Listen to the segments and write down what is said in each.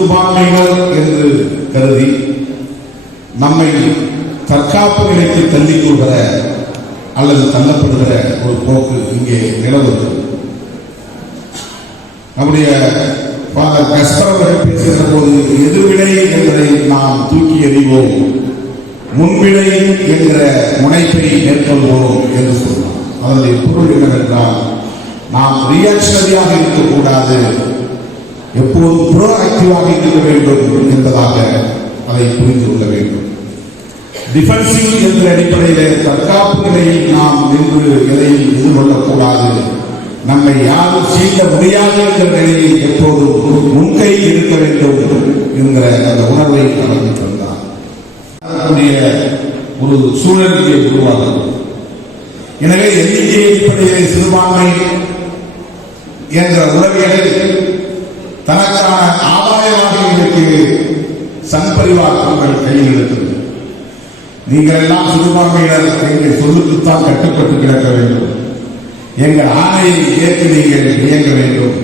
சிறுபான்மையினர் என்று கருதி நம்மை தற்காப்பு நிலைக்கு தள்ளிக் கொள்கிற அல்லது தள்ளப்படுகிற ஒரு போக்கு இங்கே நிலவுகிறது. நம்முடைய ஃபாதர் கஸ்பர் அவர்கள் பேசுகிற போது எதிர்வினை என்பதை நாம் தூக்கி எறிவோம், முன்வினை என்கிற முனைப்பை மேற்கொள்வோம் என்று சொன்னோம். அதனுடைய பொருள் என்னவென்றால், நாம் ரியாக்ஷனரியாக இருக்கக்கூடாது, எப்போதும் ப்ரோ ஆக்டிவாக இருக்க வேண்டும் என்பதாக அதை புரிந்து கொள்ள வேண்டும். டிஃபென்சிவ் என்ற அடிப்படையிலே தற்காப்பு நிலையில் நாம் நின்று எதையும் எதிர்கொள்ளக்கூடாது, நம்மை யாரும் சீண்ட முடியாது என்ற நிலையில் எப்போதும் முன்கை இருக்க வேண்டும் என்கிற அந்த உணர்வை வளர்ந்து தந்தார். அதனுடைய ஒரு சூழலிலே உருவாகும். எனவே எண்ணிக்கை அடிப்படையிலே சிறுபான்மை என்ற உறவியலை தனக்கான ஆதாயமாக இன்றைக்கு சங் பரிவார் அவர்கள் கையில் இருக்கிறது. நீங்கள் எல்லாம் சிறுபான்மையினர் எங்கள் சொல்லுக்குத்தான் கட்டுப்பட்டு கிடக்க வேண்டும், எங்கள் ஆணையை ஏற்று நீங்கள் இயங்க வேண்டும்,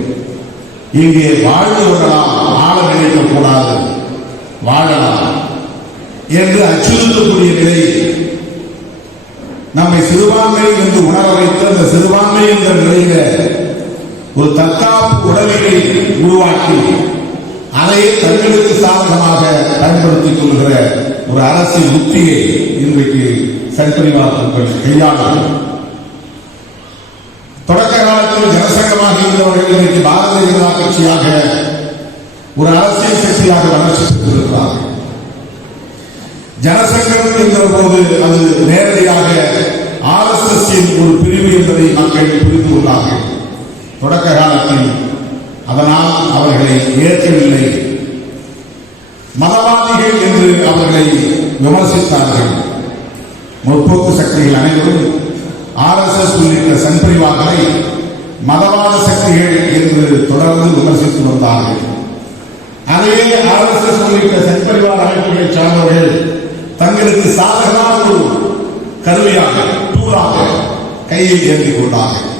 இங்கே வாழ்ந்து கொள்ளலாம், ஆள நினைக்கக்கூடாது, வாழலாம் என்று அச்சுறுத்தக்கூடிய நிலை நம்மை சிறுபான்மை என்று உணர வைத்து அந்த சிறுபான்மை என்ற நிலையில ஒரு தற்காப்பு உடலினை உருவாக்கி அதையே தங்களுக்கு சாதகமாக பயன்படுத்திக் கொள்கிற ஒரு அரசியல் உத்தியை இன்றைக்கு சங்கரிவார்கள் கையாளர்கள். தொடக்க காலத்தில் ஜனசங்கமாக இருந்தவர்கள் இன்றைக்கு பாரதிய ஜனதா கட்சியாக ஒரு அரசியல் சக்தியாக வளர்ச்சி பெற்றிருக்கிறார்கள். ஜனசங்கம் என்ற போது அது நேரடியாக RSS ஒரு பிரிவு என்பதை மக்கள் புரிந்து கொண்டார்கள். தொடக்க காலத்தில் அதனால் அவர்களை ஏற்கவில்லை, மதவாதிகள் என்று அவர்களை விமர்சித்தார்கள். முற்போக்கு சக்திகள் அனைவரும் RSS உள்ளிட்ட சங் பரிவார்களை மதவாத சக்திகள் என்று தொடர்ந்து விமர்சித்து வந்தார்கள். அதுவே RSS உள்ளிட்ட சங் பரிவார் அமைப்புகளை சார்ந்தவர்கள் தங்களுக்கு சாதகமான ஒரு கருவியாக டூலாக கையில் ஏற்றிக் கொண்டார்கள்.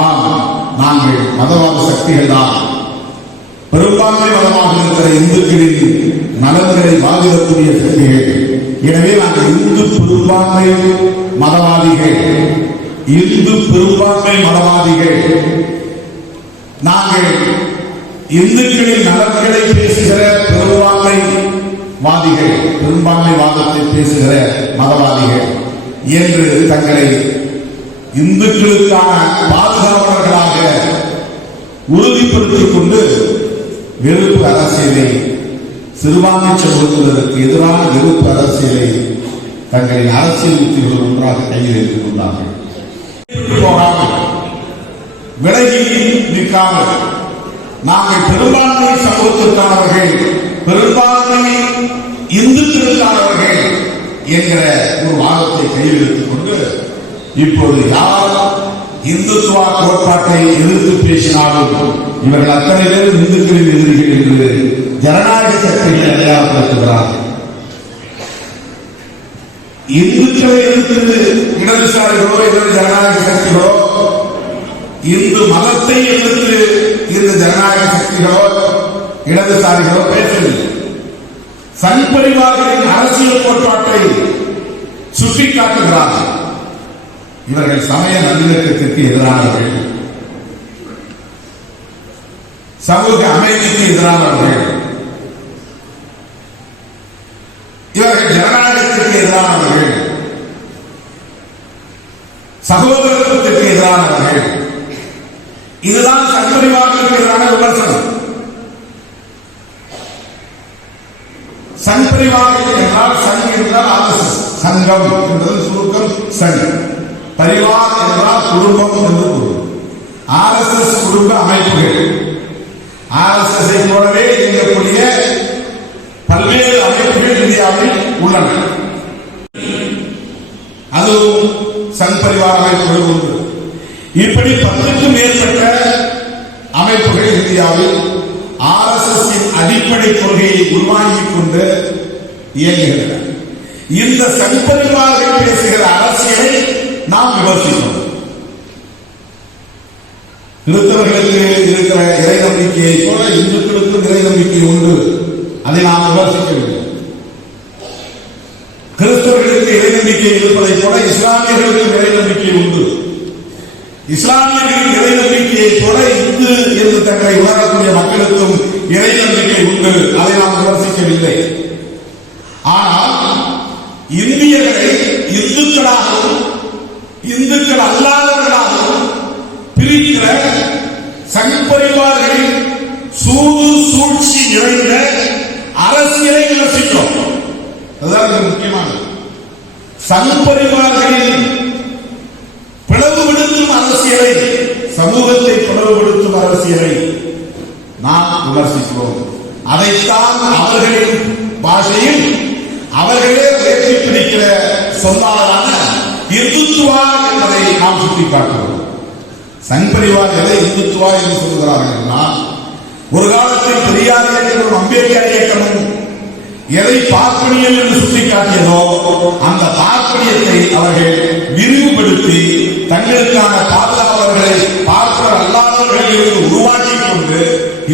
ஆனால் நாங்கள் மதவாத சக்திகள் தான், பெரும்பான்மை மதமாக இருக்கிற இந்துக்களின் நலன்களை பாதிக்கக்கூடிய சக்திகள். எனவே நாங்கள் இந்து பெரும்பான்மை மதவாதிகள், இந்து பெரும்பான்மை மதவாதிகள். நாங்கள் இந்துக்களின் நலன்களை பேசுகிற பெரும்பான்மை வாதிகள், பெரும்பான்மை வாதத்தை பேசுகிற மதவாதிகள் என்று தங்களை இந்துக்களுக்கான பாதுகாவலர்களாக உறுதிப்படுத்திக் கொண்டு வெறுப்பு அரசியலை, சிறுபான்மை சமூகத்தினருக்கு எதிரான வெறுப்பு அரசியலை தங்களின் அரசியல் உத்திகள் ஒன்றாக கையில் எடுத்துக் கொண்டார்கள். விலகி நிற்காமல் நாங்கள் பெரும்பான்மை சமூகத்திற்கானவர்கள், பெரும்பான்மை இந்துக்களுக்கானவர்கள் என்கிற ஒரு வாதத்தை கையில் எடுத்துக் கொண்டு இப்போது யார் இந்துத்துவ கோட்பாட்டை எதிர்த்து பேசினாலும் இவர்கள் அத்தனை பேர் இந்துக்களின் எதிரிகள் என்று ஜனநாயக சக்திகளை அடையாளப்படுத்துகிறார்கள். இந்துக்களை எதிர்த்து இடதுசாரிகளோ எதிர்த்து ஜனநாயக சக்திகளோ, இந்து மதத்தை எதிர்த்து இந்த ஜனநாயக சக்திகளோ இடதுசாரிகளோ பேசவில்லை. சங் பரிவார்களின் அரசியல் கோட்பாட்டை சுட்டிக்காட்டுகிறார்கள். இவர்கள் சமய நல்லிணக்கத்திற்கு எதிரானவர்கள், சமூக அமைதிக்கு எதிரானவர்கள், இவர்கள் ஜனநாயகத்திற்கு எதிரானவர்கள், சகோதரத்துவத்திற்கு எதிரானவர்கள். இதுதான் சங் பரிவார்களுக்கு எதிரான விமர்சனம். சங் பரிவார்கள் என்றால், சங் என்றால் RSS, சங்கம் என்பது சுருக்கம் சங், பரிவார் என்றால் குடும்பம் என்று பொருள். RSS குடும்ப அமைப்புகள், RSS போலவே இயங்கக்கூடிய பல்வேறு அமைப்புகள் இந்தியாவில் உள்ளன. அதுவும் சங் பரிவார் அமைப்புகள் உண்டு. இப்படி 10க்கும் மேற்பட்ட அமைப்புகள் இந்தியாவில் RSS அடிப்படை கொள்கையை உருவாக்கிக் கொண்டு இயங்குகின்றன. இந்த சங் பரிவார்கள் பேசுகிற அரசியலை நாம் விமர்சிக்கிறோம். கிறிஸ்தவர்களுக்கு இருக்கிற இறை நம்பிக்கையை போல இந்துக்களுக்கும் இறை நம்பிக்கை உண்டு அதை நாம் விமர்சிக்கவில்லை. கிறிஸ்தவர்களுக்கு இறை நம்பிக்கை இருப்பதை போல இஸ்லாமியர்களுக்கு இறை நம்பிக்கை உண்டு. இஸ்லாமியர்களின் இறை நம்பிக்கையை போல இந்து என்று தங்களை உணரக்கூடிய மக்களுக்கும் இறை நம்பிக்கை உண்டு. அதை நாம் விமர்சிக்கவில்லை. ஆனால் இந்தியர்களை இந்துக்களாகவும் இந்துக்கள் அல்லாதவர்களாகவும் பிரிக்கிற சங்பரிவார்களின் சூது சூழ்ச்சி நிறைந்த அரசியலை விமர்சிக்கிறோம். அதுதான் முக்கியமானது. சங்பரிவார்களின் பிளவுபடுத்தும் அரசியலை, சமூகத்தை பிளவுபடுத்தும் அரசியலை நாம் விமர்சிக்கிறோம். அதைத்தான் அவர்களின் பாஷையில் அவர்களே உயர்த்தி பிடிக்கிற சொல்லாதான இந்துத்துவா என்பதை நாம் சுட்டிக்காட்டுகிறோம். சங்பரிவார் எதை இந்துத்துவா என்று சொல்கிறார்கள் என்றால், ஒரு காலத்தில் பெரியார் இயக்கமும் அம்பேத்கர் இயக்கமும் எதை பார்ப்பனியம் என்று சுட்டிக்காட்டியதோ அந்த பார்ப்பனியத்தை அவர்கள் விரிவுபடுத்தி தங்களுக்கான பாதுகாவலர்களை பார்ப்பனர் அல்லாதவர்களில் உருவாக்கிக் கொண்டு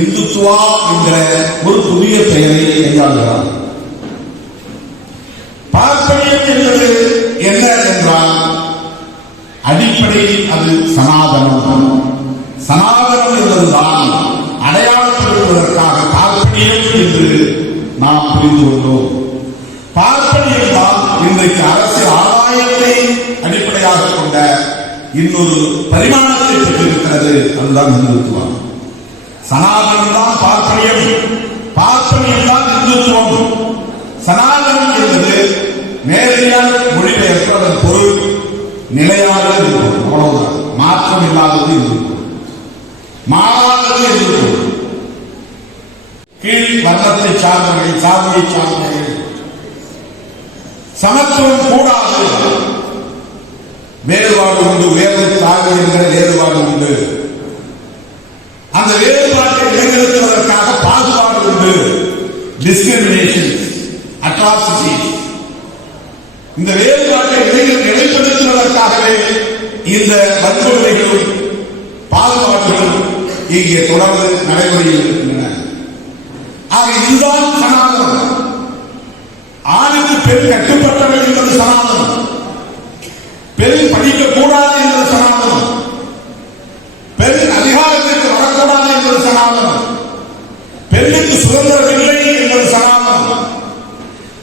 இந்துத்துவா என்கிற ஒரு புதிய பெயரை கையாளுகிறார். பார்ப்பனியம் என்பது என்ன என்றால், அடிப்படையில் அது சனாதனம். சனாதனம் என்பதுதான் அடையாளப்படுத்துவதற்காக பார்ப்பனியம் என்று நாம் புரிந்து கொண்டோம். பார்ப்பனியம் தான் இன்றைக்கு அரசியல் ஆதாயத்தை அடிப்படையாக கொண்ட இன்னொரு பரிமாணத்தை பெற்றிருக்கிறது. அதுதான் இந்துத்துவம். சனாதனம் தான் பார்ப்பனியம், பார்ப்பனியம் தான் இந்துத்துவம். சனாதனம் என்பது நேரடியான மொழிபெயர்ப்பு, அதன் பொருள் நிலையாக இருக்கும், அவ்வளவுதான். மாற்றம் இல்லாதது இருக்கும், மாறாதது இருக்கும். கீழ் வர்ணத்தை சார்ந்தவர்கள், சாதியை சார்ந்தவர்கள், சமத்துவம் கூடாது, வேறுபாடு உண்டு, வேறு தாழ்வு என்கிற வேறுபாடு உண்டு. அந்த வேறுபாட்டை நிலைநிறுத்துவதற்காக பாகுபாடு உண்டு, டிஸ்கிரிமினேஷன், அட்ராசிட்டி. இந்த வேறுபாட்டை நிலைப்படுத்துவதற்காகவே இந்த வன்கொடுமைகளும் பாகுபாடுகளும் இங்கே தொடர்ந்து நடைமுறையில் இருக்கின்றன. ஆக இதுதான் சனாதனம். ஆணுக்கு பெண் கட்டுப்பட்டவர்கள் என்பது சனாதனம், பெண் படிக்கக்கூடாது என்பது சனாதனம், பெண் அதிகாரத்திற்கு வரக்கூடாது என்பது சனாதனம், பெண்ணுக்கு சுதந்திரம் இல்லை என்பது சனாதனம்,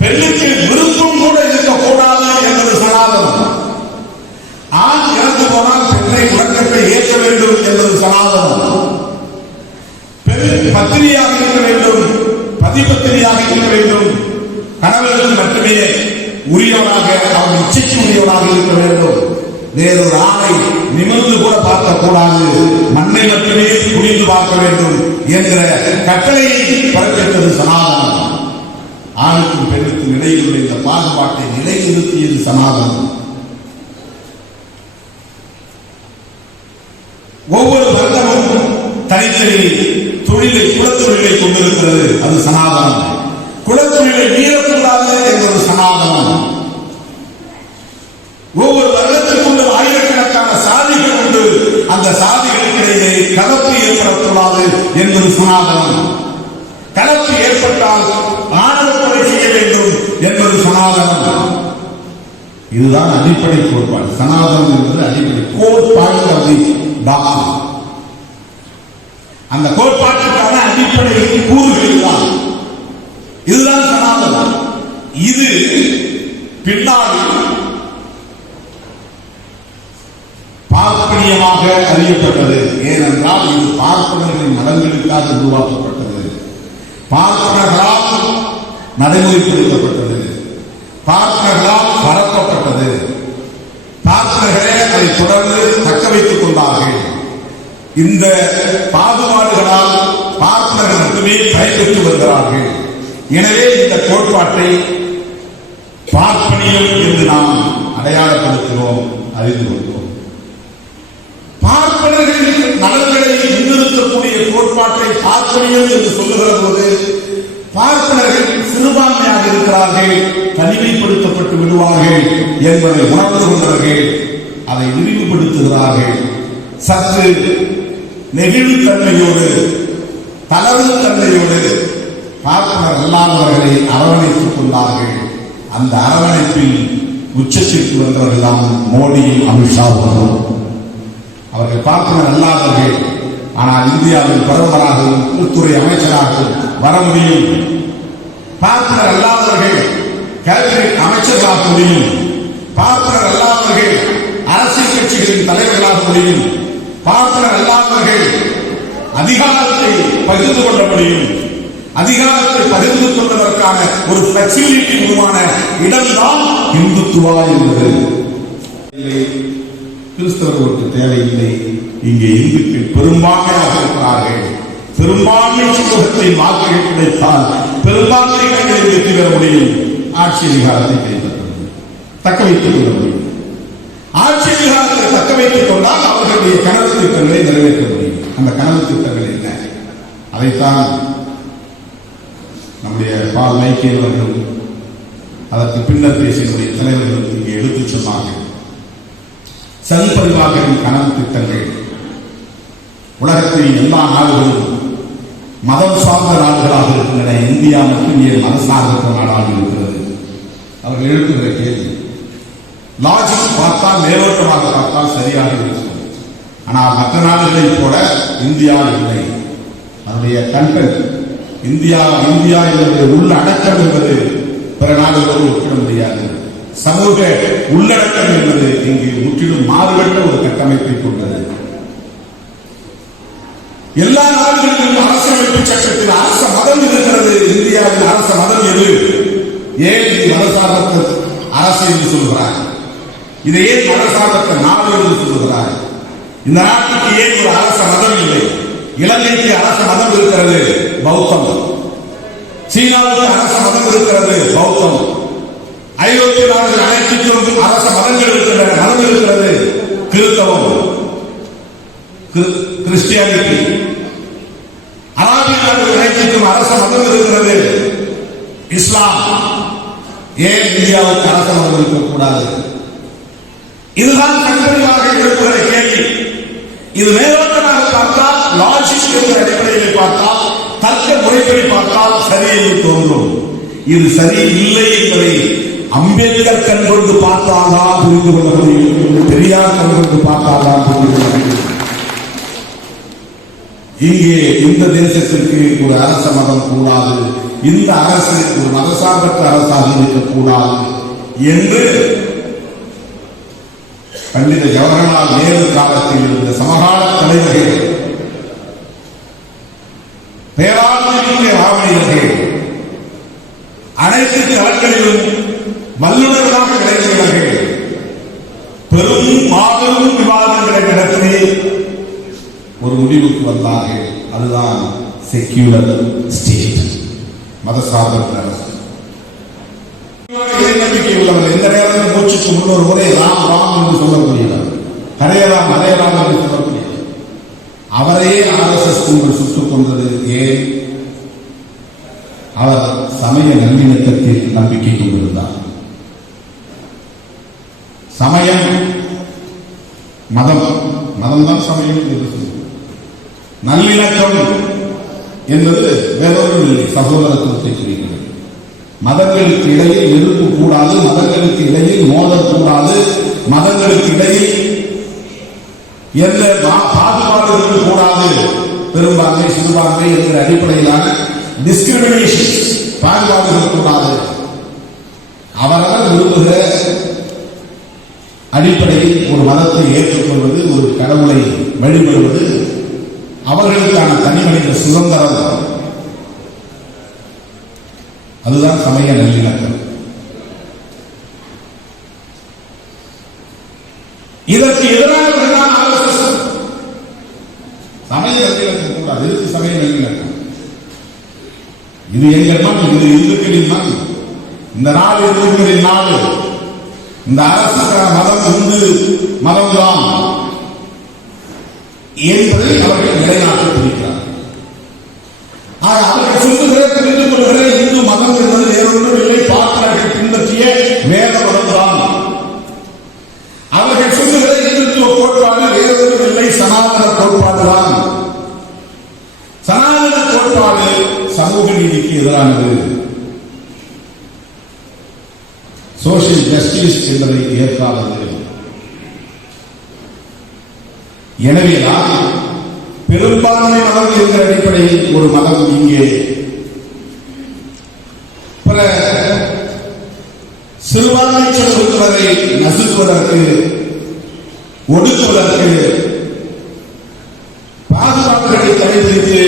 பெண்ணுக்கு விருப்பம் கூட இருக்கக்கூடாது என்பது சனாதனம், ஆண் இறந்து போனால் பெண்ணை உறக்கத்தை ஏற்க வேண்டும் என்பது சனாதனம், பெண் பத்தினியாக இருக்க வேண்டும், பதிபத்தினியாக இருக்க வேண்டும், கணவர்கள் மட்டுமே உரியவனாக, அவன் இச்சைக்கு உரியவனாக இருக்க வேண்டும், வேறொரு ஆணை நிமிர்ந்து கூட பார்க்கக்கூடாது, மண்ணை மட்டுமே குனிந்து பார்க்க வேண்டும் என்கிற கட்டளையை பிறப்பித்தது சனாதனம். ஆணுக்கும் பெண்ணுக்கும் இடையில் உள்ள இந்த பாகுபாட்டை நிலைநிறுத்தியது சனாதனம். ஒவ்வொரு வர்க்கமும் தனித்தனி தொழிலை, குலத்தொழிலை கொண்டிருக்கிறது, அது சனாதனம். குலத்தொழிலை மீறக்கூடாது என்பது சனாதனம். ஒவ்வொரு வர்க்கத்திற்குள்ள ஆயிரக்கணக்கான சாதிகள் உண்டு, அந்த சாதிகளுக்கிடையே கலப்பு ஏற்படக்கூடாது என்பது சனாதனம். கலப்பு ஏற்பட்டால் ஆணவ கொலை செய்ய வேண்டும் என்பது சனாதனம். இதுதான் அடிப்படை கோட்பாடு. சனாதனம் என்பது அடிப்படை கோட்பாடு. அந்த கோட்பாட்டுக்கான அடிப்படை கூறுகள் தான். இதுதான் சனாதனம். இது பின்னாடி பார்ப்பனியமாக அறியப்பட்டது. ஏனென்றால் இது பார்ப்பனர்களின் நலன்களுக்காக உருவாக்கப்பட்டது, பார்ப்பனர்களால் நடைமுறைப்படுத்தப்பட்டது, பார்ப்பனர்களால் பரப்பப்பட்டது. பார்ப்பனர்களே அதை தொடர்ந்து தக்க வைத்துக் கொண்டார்கள். இந்த பாகுபாடுகளால் பார்ப்பனர்கள் மட்டுமே பயன்பெற்று வருகிறார்கள். எனவே இந்த கோட்பாட்டை பார்ப்பனியம் என்று நாம் அடையாளப்படுத்தினோம், அறிந்து கொண்டோம். பார்ப்பனர்களின் நலன்களை முன்னிறுத்தக்கூடிய கோட்பாட்டை பார்ப்பனியம் என்று சொல்லுகிற போது பார்ப்பனர்கள் சிறுபான்மையாக இருக்கிறார்கள், தனிமைப்படுத்தப்பட்டு விடுவார்கள் என்பதை உணர்ந்து கொண்டவர்கள் அதை விரிவுபடுத்துகிறார்கள். சற்று நெகிழ்வுத்தன்மையோடு, தளர்வு தன்மையோடு பார்ப்பனர் அல்லாதவர்களை அரவணைத்துக் கொண்டார்கள். அந்த அரவணைப்பில் உச்சத்திற்கு வந்தவர்கள் தான் மோடியும் அமித்ஷாவும். அவர்கள் பார்ப்பனர் அல்லாதவர்கள், ஆனால் இந்தியாவில் பிரதமராகவும் உள்துறை அமைச்சராகவும் வர முடியும். பார்ப்பனர் அல்லாதவர்கள் கேபினெட் அமைச்சர்களாக முடியும். பார்ப்பனர் அல்லாதவர்கள் அரசியல் கட்சிகளின் தலைவர்களாக முடியும். பார்ப்பனர் அல்லாதவர்கள் அதிகாரத்தை பகிர்ந்து கொள்ள முடியும். அதிகாரத்தை பகிர்ந்து கொள்வதற்கான ஒரு பிளெக்சிபிலிட்டி உருவான இடம்தான் இந்துத்துவா என்பது. கிறிஸ்தவர்களுக்கு தேவையில்லை. இங்கே இந்துக்கள் பெரும்பான்மையாக இருக்கிறார்கள். பெரும்பான்மை சமூகத்தின் வாக்குகள் கிடைத்தால் பெரும்பான்மை கைகளில் வெற்றி பெற முடியும். ஆட்சி அதிகாரத்தை கைப்பற்ற தக்க வைத்துக் கொள்ள முடியும். ஆட்சி அதிகாரத்தை தக்க வைத்துக் கொண்டால் அவர்களுடைய கனவு திட்டங்களை நிறைவேற்ற முடியும். அந்த கனவு திட்டங்கள் என்ன? அதைத்தான் நம்முடைய பால் மைக்கேல் அதற்கு பின்னர் பேசிய தலைவர்கள் இங்கே எடுத்துச் சொன்னார்கள். சங் பரிவார்களின் கனவு திட்டங்கள் உலகத்தில் எல்லா நாடுகளும் மதம் சார்ந்த நாடுகளாக இருக்கின்றன. இந்தியா மட்டும் ஏன் மத சார்ந்த நாடாக இருக்கிறது? அவர்கள் எழுப்புகிற கேள்வி லாஜிக் பார்த்தால், மேலோட்டமாக பார்த்தால் சரியாக இருக்கும். ஆனால் மற்ற நாடுகளை போல இந்தியா இல்லை. அதனுடைய கண்டென்ட் இந்தியா என்பது உள்ளடக்கம் என்பது பிற நாடுகளோடு ஒப்பிட முடியாது. சமூக உள்ளடக்கம் என்பது இங்கு முற்றிலும் மாறுபட்ட ஒரு கட்டமைப்பை கொண்டது. எல்லா நாடுகளிலும் அரசியலமைப்பு சட்டத்தில் அரச மதம் இருக்கிறது. இந்தியாவில் அரச மதம் எது? ஏன் இது மதசார்பற்ற அரசு என்று சொல்கிறார்? இதை ஏன் மதசார்பற்ற நாடு என்று சொல்கிறார்? இந்த நாட்டுக்கு ஏன் ஒரு அரச மதம் இல்லை? இலங்கைக்கு அரச மதம் இருக்கிறது, பௌத்தம். சீனாவுக்கு அரச மதம் இருக்கிறது, பௌத்தம். ஐரோப்பிய நாடுகள் அனைத்திற்கும் அரச மதங்கள் இருக்கின்றன, மதம் இருக்கிறது, கிறிஸ்தவம், கிறிஸ்டியானிட்டி. அரபிய நாடுகள் அனைத்திற்கும் அரச மதம் இருக்கிறது, இஸ்லாம். ஏன் இந்தியாவுக்கு அரச மதம் இருக்கக்கூடாது? இதுதான் கண்பறிவாக இருக்கிற கேள்வி. இது மேலோட்டமாக பார்த்தால், லாஜிக் என்ற அடிப்படையில் பார்த்தால், தர்க்க முறைப்படி பார்த்தால் சரி என்று தோன்றும். இது சரி இல்லை என்பதை அம்பேத்கர் கண்கொண்டு பார்த்தால்தான் புரிந்து கொள்ள முடியும். பெரியார் கண்கொண்டு பார்த்தால்தான் புரிந்து கொள்ள முடியும். இங்கே இந்த தேசத்திற்கு ஒரு அரச மதம் கூடாது, இந்த அரசு ஒரு மதசார்பற்ற அரசாக இருக்கக்கூடாது என்று பண்டித ஜவஹர்லால் நேரு காலத்தில் இருந்த சமகால தலைவர்கள், பேராண்மையுடைய ராமணியர்கள், அனைத்து களங்களிலும் வல்லுநர்களாக விளங்கியவர்கள் பெரும் மாபெரும் விவாதங்களை நடத்தி ஒரு முடிவுக்கு வந்தார்கள். அதுதான் செக்யூலர் ஸ்டேட், மதசார்பற்ற அரசு. நம்பிக்கை உள்ளவர் எந்த நேரத்தில் மூச்சுக்கு முன்னொரு முறை ராம் ராம் என்று சொல்லக்கூடியவர், ஹரேராம் ஹரேராம் என்று சொல்லக்கூடியவர், அவரையே RSS கும்பல் சுட்டுக் கொண்டது ஏன்? அவர் சமய நல்லிணக்கத்தில் நம்பிக்கை கொண்டிருந்தார். சமயம் மதம், மதம்தான் சமயம் என்று சொல்லுவோம். நல்லிணக்கம் என்பது வேறொரு சகோதரத்துவத்தை குறிக்கிறது. மதங்களுக்கு இடையில் நெருப்பு கூடாது, மதங்களுக்கு இடையில் மோதல் கூடாது, மதங்களுக்கு இடையில் எந்த பாகுபாடுகளும் கூடாது. பெரும்பான்மை சிறுபான்மை என்கிற அடிப்படையிலான டிஸ்கிரிமினேஷன், பாகுபாடுகள் கூடாது. அவர்கள் விரும்புகிற அடிப்படையில் ஒரு மதத்தை ஏற்றுக்கொள்வது, ஒரு கடவுளை வழிபடுவது அவர்களுக்கான தனிமனித சுதந்திரம். அதுதான் சமய நல்லிணக்கம். இதற்கு எதிரானவர்கள்தான் RSS. சமய நல்லிணக்கம் கூடாது. எதுக்கு சமய நல்லிணக்கம்? இது எங்கள் மண், இது இந்துக்களின் மண், இந்த நாடு இந்துக்களின் நாடு, இந்த அரசுக்கான மதம் இந்து மதம்தான் என்பதை அவர்கள் நிலைநாட்டி பிடிக்கிறார்கள். அவர்கள் சொல்லுகிற தெரிந்து கொள்கிற இந்து மதம் என்பது வேறொன்றும் இல்லை, பார்க்கிறார்கள் பின்பற்றிய வேத மதம்தான். அவர்கள் சொல்லுகிற இந்துத்துவ கோட்பாடு வேறொன்றும் இல்லை, சனாதன கோட்பாடுதான். சனாதன கோட்பாடு சமூக நீதிக்கு எதிராக சோசியல் ஜஸ்டிஸ் என்பதை ஏற்காதது. எனவேதான் பெரும்பான்மை மதம் என்ற அடிப்படையில் ஒரு மதம் இங்கே பல சிறுபான்மை சமூகத்தினரை நசுக்குவதற்கு, ஒடுக்குவதற்கு, பாதுகாப்புகளை கடைபிடித்து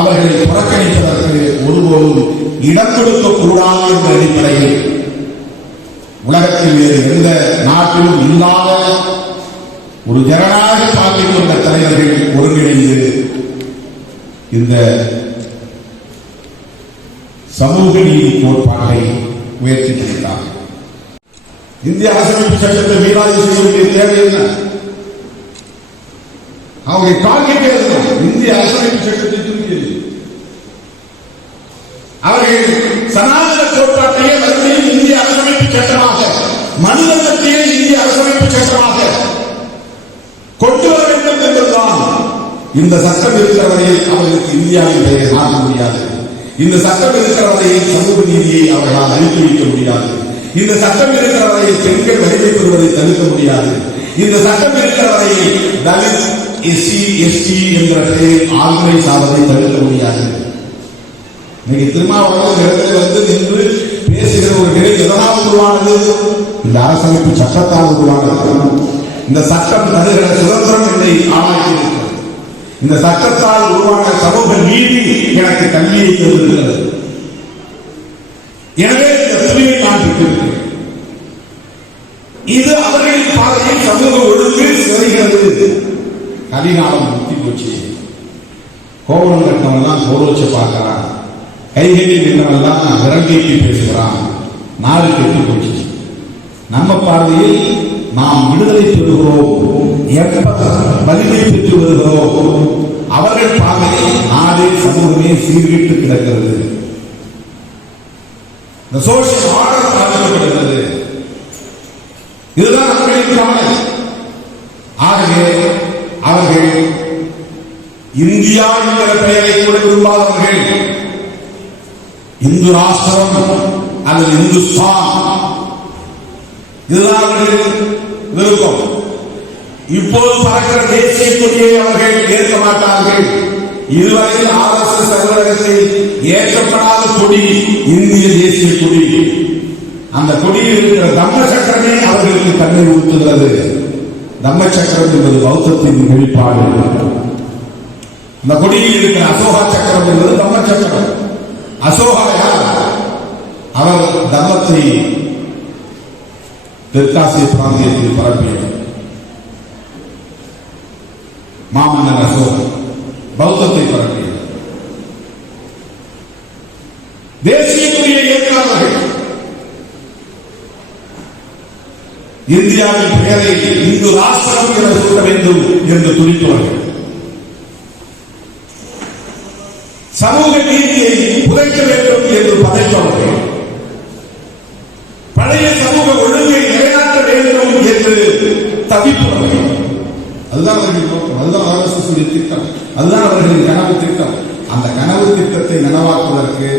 அவர்களை புறக்கணிப்பதற்கு ஒருபோதும் இடம் கொடுக்கக்கூடாது என்ற அடிப்படையில் உலகத்தில் வேறு எந்த நாட்டிலும் இல்லாத ஒரு ஜனநாயக பார்வை கொண்ட தலைவர்கள் ஒருங்கிணைந்து இந்த சமூக நீதி கோட்பாட்டை உயர்த்தி பிடித்தார். இந்திய அரசியலமைப்பு சட்டத்தை மீறாது செய்ய வேண்டிய தேவை என்ன? அவங்க டார்கெட்டே இந்திய அரசியலமைப்பு சட்டத்தை திருப்பி அவர்கள் சனாதன கோட்பாட்டையே மறுபடியும் இந்திய அரசியலமைப்பு சட்டமாக, மனிதத்தையே இந்திய அரசியலமைப்பு சட்டமாக கொண்டு வர வேண்டும் என்பதுதான். இந்த சட்டம் இருக்கிற வரையில் அவர்களுக்கு இந்தியாவின் பெயரை மாற்ற முடியாது. இந்த சட்டம் இருக்கிற வரையில் சமூக நீதியை அவர்களால் அளித்து வைக்க முடியாது. இந்த சட்டம் இருக்கிற வரையில் பெண்கள் வலிமை பெறுவதை தடுக்க முடியாது. இந்த சட்டம் இருக்கிற வரையில் தலித், எஸ்சி, எஸ்டி என்ற பெயரில் ஆண்மை சாவதை தடுக்க முடியாது. இன்னைக்கு திருமாவளவன் இடத்துல நின்று பேசுகிற ஒரு நிலை எதனால் உருவானது? இந்த அரசமைப்பு சட்டத்தால் உருவானது. இந்த சட்டம் தருகிற சுதந்திரம் என்னை ஆளாக்கியிருக்கிறது. இந்த சட்டத்தால் உருவான சமூக நீதி எனக்கு கல்வியை தருகிறது. எனவே இந்த துணியை நான் பெற்றிருக்கிறேன். இது அவர்களின் பாதையில் சமூக ஒழுங்கு சிறைகிறது. அதிகாலம் முத்தி போச்சு. கோவலம் கட்டவெல்லாம் கோரோச்ச பார்க்கிறான், கைகட்டி நின்றவெல்லாம் விரல் நீட்டி பேசுகிறான். நாடு கெட்டு போச்சு. நம்ம பார்வையில் நாம் விடுதலை பெறுகிறோம், வலிமை பெற்று வருகிறோம். அவர்கள் பார்வையில் நாடு சமூகமே சீர்கிட்டு கிடக்கிறது. இந்த சோசியல் ஆர்டர் பாதிக்கப்படுகிறது. இதுதான் அவர்களின் கவலை. ஆகவே அவர்கள் இந்தியா என்கிற பெயரை கூட விரும்பாதவர்கள் இந்து ராஷ்டிரம் அல்லது இந்துஸ்தான், இதுதான் அவர்களின் விருப்பம். இப்போது பறக்கிற தேசிய கொடியை அவர்கள் ஏற்க மாட்டார்கள். இதுவரையில் RSS அலுவலகத்தில் ஏற்கப்படாத கொடி இந்திய தேசிய கொடி. அந்த கொடியில் இருக்கிற தம்ம சக்கரமே அவர்களுக்கு கண்ணீர் ஊற்றுகிறது. தம்ம சக்கரம் என்பது பௌத்தத்தின் வெளிப்பாடு. அந்த கொடியில் இருக்கிற அசோகா சக்கரம் என்பது தம்ம சக்கரம். அசோகா யார்? அவர் தம்மத்தை தெற்காசிய பிராந்தியத்தில் பரப்பியவர். மாமன்னர் அசோகன் பௌத்தத்தை பரப்பியவர். தேசிய கொடியை ஏற்காதவர்கள் இந்தியாவின் பெயரை இந்து ராஷ்டிரம் என சொல்ல வேண்டும் என்று துடிப்பவர்கள், சமூக நீதியை புதைக்க வேண்டும் என்று பதைப்பவர்கள், பழைய சமூக ஒழுங்கை நிலைநாட்ட வேண்டும் என்று தவிப்பவர்கள். அதுதான் அவர்கள் நோக்கம். அதுதான் RSS திட்டம். அதுதான் அவர்களின் கனவு திட்டம். அந்த கனவு திட்டத்தை நனவாக்குவதற்கு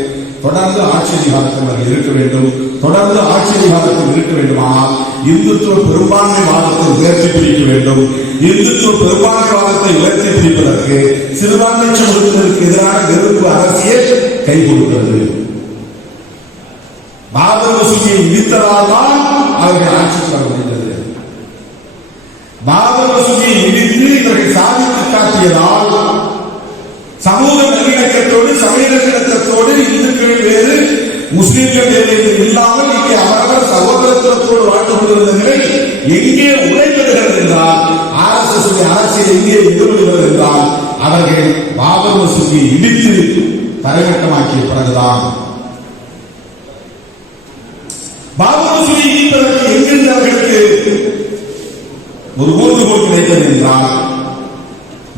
தொடர்ந்து ஆட்சி அதிகாரத்தில் அவர்கள் இருக்க வேண்டும். தொடர்ந்து ஆட்சி அதிகாரத்தில் இருக்க வேண்டுமானால் இந்துத்துவ பெரும்பான்மை வாதத்தை உயர்த்தி பிடிக்க வேண்டும். இந்துத்துவ பெரும்பான்மை வாதத்தை உயர்த்தி பிடிப்பதற்கு சிறுபான்மை சமூகத்திற்கு எதிரான வெறுப்பு அரசியல் கை கொடுக்கிறது. பாபர் மசூதியை இடித்ததால் தான் அவர்கள் ஆட்சிக்கு வர முடிந்தது. பாபர் மசூதியை இடித்து இவர்கள் சாதித்து காட்டியதால் சமூக நல்லிணக்கத்தோடு சமய நல்லிணக்கத்தோடு இந்துக்கள் வேறு முஸ்லிம்கள் வேறு இல்லாமல் இங்கே அவரவர் சகோதரத்துவத்தோடு வாழ்ந்து கொண்டிருந்த நிலை எங்கே உழைப்படுகிறது என்றால் RSS அரசியல் எங்கே எதிர்கொள்கிறது என்றால் அவர்கள் பாபர் மசூதியை இடித்து தரைமட்டமாக்கிய பிறகுதான். பாபர் மசூதியை இடிப்பதற்கு எங்கிருந்து அவர்களுக்கு ஒரு ஊர்துகோல் கிடைத்தது என்றால்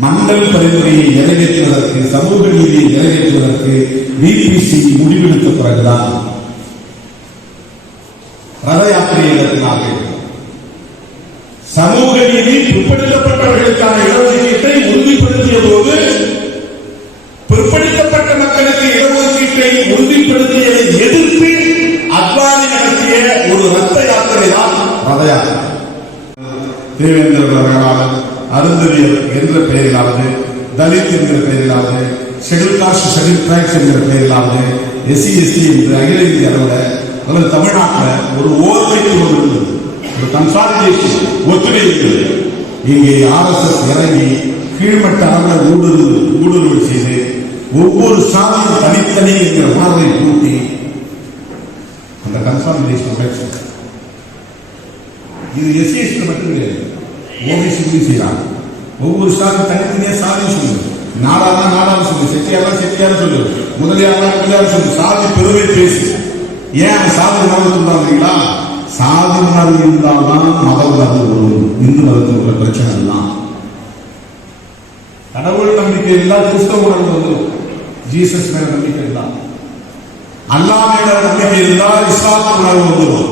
மண்டல் பரிந்துரையை நிறைவேற்றுவதற்கு, சமூக நீதியை நிறைவேற்றுவதற்கு VPC முடிவெடுத்த பிறகுதான் ரத யாத்திரையை நடத்தினார்கள். சமூக நீதி பிற்படுத்தப்பட்டவர்களுக்கான இடஒதுக்கீட்டை உறுதிப்படுத்திய போது பிற்படுத்தப்பட்ட மக்களுக்கு இடஒதுக்கீட்டை உறுதிப்படுத்த பத யாத்திரை. தேவேந்திர வேளாளர், அருந்ததியர் என்ற பெயரிலாவது, தலித் என்கிற பெயரிலாவது, ஷெட்யூல் காஸ்ட் ஷெட்யூல் டிரைப்ஸ் என்கிற பெயரிலாவது, எஸ்சி எஸ்டி என்று அகில இந்திய அளவில் அல்லது தமிழ்நாட்டில் ஒரு ஓர்மைத்துவம் இருந்தது, ஒரு கன்சாலிடேஷன் ஒற்றுமை இருந்தது. இங்கே RSS இறங்கி கீழ்மட்ட அளவில் ஊடுருவல் செய்து ஒவ்வொரு சாதியும் தனித்தனி என்கிற உணர்வை கூட்டி அந்த கன்சாலிடேஷன் இது எஸ்சி மட்டும் கிடையாது, ஓபிசி செய்யறாங்க. ஒவ்வொரு சாதி தனித்தனியா சாதி சொல்லு, நாடாதான் நாடான்னு சொல்லு, செட்டியாதான் செட்டியான்னு சொல்லு, முதலியாதான் முதலியார் சொல்லு, சாதி பெருமை பேசு. ஏன் சாதி உணர்வு சொல்றாங்களா? சாதி உணர்வு இருந்தால்தான் மத உணர்வு வரும். இந்து மதத்தில் உள்ள பிரச்சனை எல்லாம் கடவுள் நம்பிக்கை இருந்தால் கிறிஸ்தவ உணர்வு வந்துடும். ஜீசஸ் மேல நம்பிக்கை இருந்தால், அல்லாஹ் மேல நம்பிக்கை இருந்தால் இஸ்லாமிய உணர்வு வந்துடும்.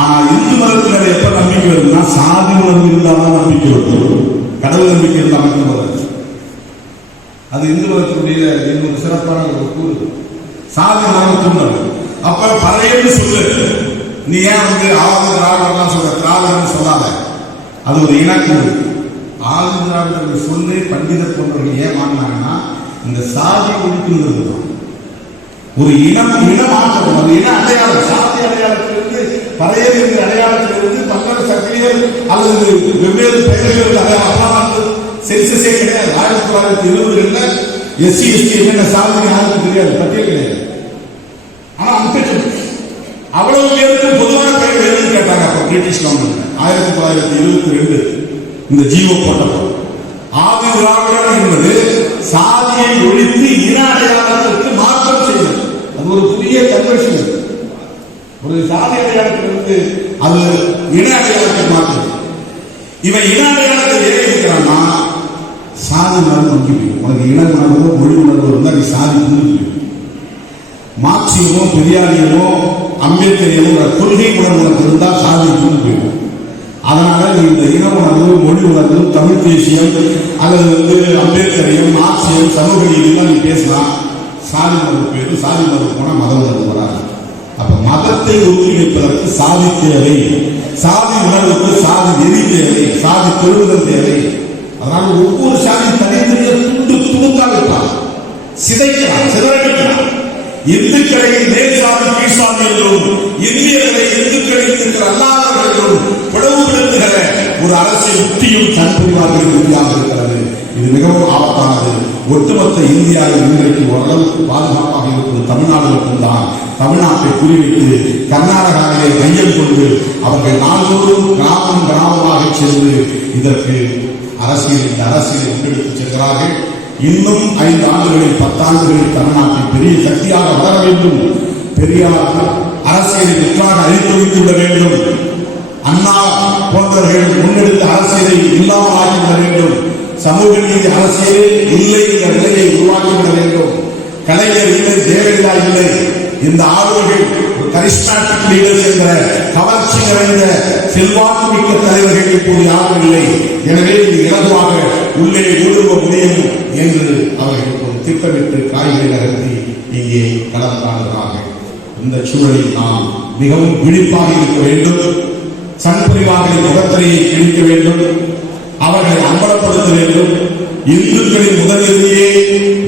ஆனா இந்து மதத்தினர் எப்ப நம்பிக்கை வருதுன்னா சாதி உணர்வு இருந்தால்தான் நம்பிக்கை வரும். கடவுள் நம்பிக்கை இருந்தால் மட்டும் வராது. அது இந்து மதத்தினுடைய இன்னொரு சிறப்பான ஒரு கூறு. சாதி உணர்வு தூண்டல். அப்ப பழையன்னு சொல்லு, நீ ஏன் ஆதி திராவிடர்லாம் சொல்ற, திராவிடர்னு சொல்லாத, அது ஒரு இனக்கூறு. ஆதி திராவிடர்கள் சொல்லி பண்டிதர் போன்றவர்கள் ஏன் வாங்கினாங்கன்னா இந்த சாதி ஒழிப்புங்கிறது தான். ஒரு இனமாற்றம், ஒரு இன அடையாளம், சாதி அடையாளத்திலிருந்து பழைய அடையாளத்திலிருந்து தமிழக சக்தியர் அல்லது வெவ்வேறு பெயர்கள் அடையாளம் சென்சஸே கிடையாது. 1920 எஸ்சி எஸ்டி என்னென்ன சாதி யாருக்கும் தெரியாது, பட்டியல் கிடையாது. ஆனா அவ்வளவு பேருக்கு பொதுவான பெயர்கள் எதுன்னு கேட்டாங்க. அப்ப பிரிட்டிஷ் கவர்மெண்ட் 1922 இந்த ஜீவோ போட்டப்போ ஆதி திராவிடர் என்பது சாதியை ஒழித்து இன அடையாளத்திற்கு மாற்றம் செய்யும். அது ஒரு புதிய கன்வர்ஷன். ஒரு சாதி அடையாளத்திலிருந்து அது இன அடையாளத்துக்கு மாற்றம். இவன் இன அடையாளத்தை ஏன் இருக்கிறான்னா சாதி உணர்வு நம்பி உனக்கு இன உணர்வோ மொழி உணர்வு இருந்தால் நீ சாதி புரிஞ்சு. மார்க்சியமோ பெரியாரியமோ அம்பேத்கரியமோ கொள்கை உணர்வு இருந்தால் சாதி புரிஞ்சு போயிடும். அதனால நீ இந்த இன உணர்வு, மொழி உணர்வு, தமிழ் தேசியம் அல்லது அம்பேத்கரியம், மார்க்சியம், சமூக நீதியெல்லாம் நீ பேசலாம். சாதி உணர்வு போயிடும். சாதி உணர்வு போனா மத உணர்வு வராது. அப்ப மதத்தை ஒருங்கிணைப்பதற்கு சாதி தேவை, சாதி உணர்வுக்கு சாதி நெறி தேவை, சாதி பெறுவதல் தேவை. அதனால ஒவ்வொரு சாதி தனித்தனியை துணுக்கா வைப்பார், சிதைக்கிறார், சிதறடிக்கிறார். இந்துக்களை நேர்சாதி கீழ்சாதி என்றும், இந்தியர்களை இந்துக்களை இருக்கிற அல்லாதவர்கள் என்றும் பிளவுபடுத்துகிற ஒரு அரசியல் யுக்தியும் தன்புரிவார்கள் உறுதியாக இருக்கிறது. இது மிகவும் ஆபத்தானது. ஒட்டுமொத்த இந்தியாவில் இன்றைக்கு ஓரளவுக்கு பாதுகாப்பாக இருப்பது தமிழ்நாடு மட்டும்தான். தமிழ்நாட்டை குறிவைத்து கர்நாடகாவிலே மையம் கொண்டு அவர்கள் நாள்தோறும் கிராமம் கிராமமாக சென்று இதற்கு அரசியலை முன்னெடுத்து செல்கிறார்கள். இன்னும் 5 ஆண்டுகளில் 10 ஆண்டுகளில் தமிழ்நாட்டில் பெரிய சக்தியாக வளர வேண்டும். பெரியார் அரசியலை முற்றாக அழித்து வைத்து விட வேண்டும். அண்ணா போன்றவர்கள் முன்னெடுத்த அரசியலை இல்லாமல் ஆக்கிவிட வேண்டும். சமூக நீதி அரசியலே இல்லை என்ற நிலையை உருவாக்கிவிட வேண்டும். கலைஞர் இல்லை, ஜெயலலிதா இல்லை, இந்த ஆளுநர்கள் கரிஸ்மாட்டிக் லீடர்ஸ் என்ற கவர்ச்சி நிறைந்த செல்வாக்கு மிக்க தலைவர்கள் இப்போது யாரும் இல்லை. எனவே இது இலகுவாக உள்ளே ஊடுருவ முடியும் என்று அவர்கள் ஒரு திட்டமிட்டு காய்களை நகர்த்தி இங்கே களம் காணுகிறார்கள். இந்த சூழலில் நாம் மிகவும் விழிப்பாக இருக்க வேண்டும். சண்பரிவார்களின் முகத்திரையை கிழிக்க வேண்டும். அவர்களை அம்பலப்படுத்த வேண்டும். இந்துக்களின் முதலிலேயே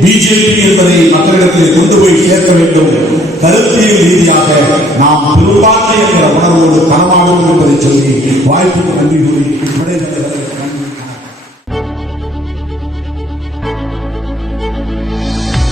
பிஜேபி என்பதை மக்களிடத்தில் கொண்டு போய் சேர்க்க வேண்டும். கருத்தியல் ரீதியாக நாம் பெரும்பான்மை என்ற உணர்வோடு களமாடுவோம் என்பதை சொல்லி வாய்ப்புக்கு நன்றி கூறி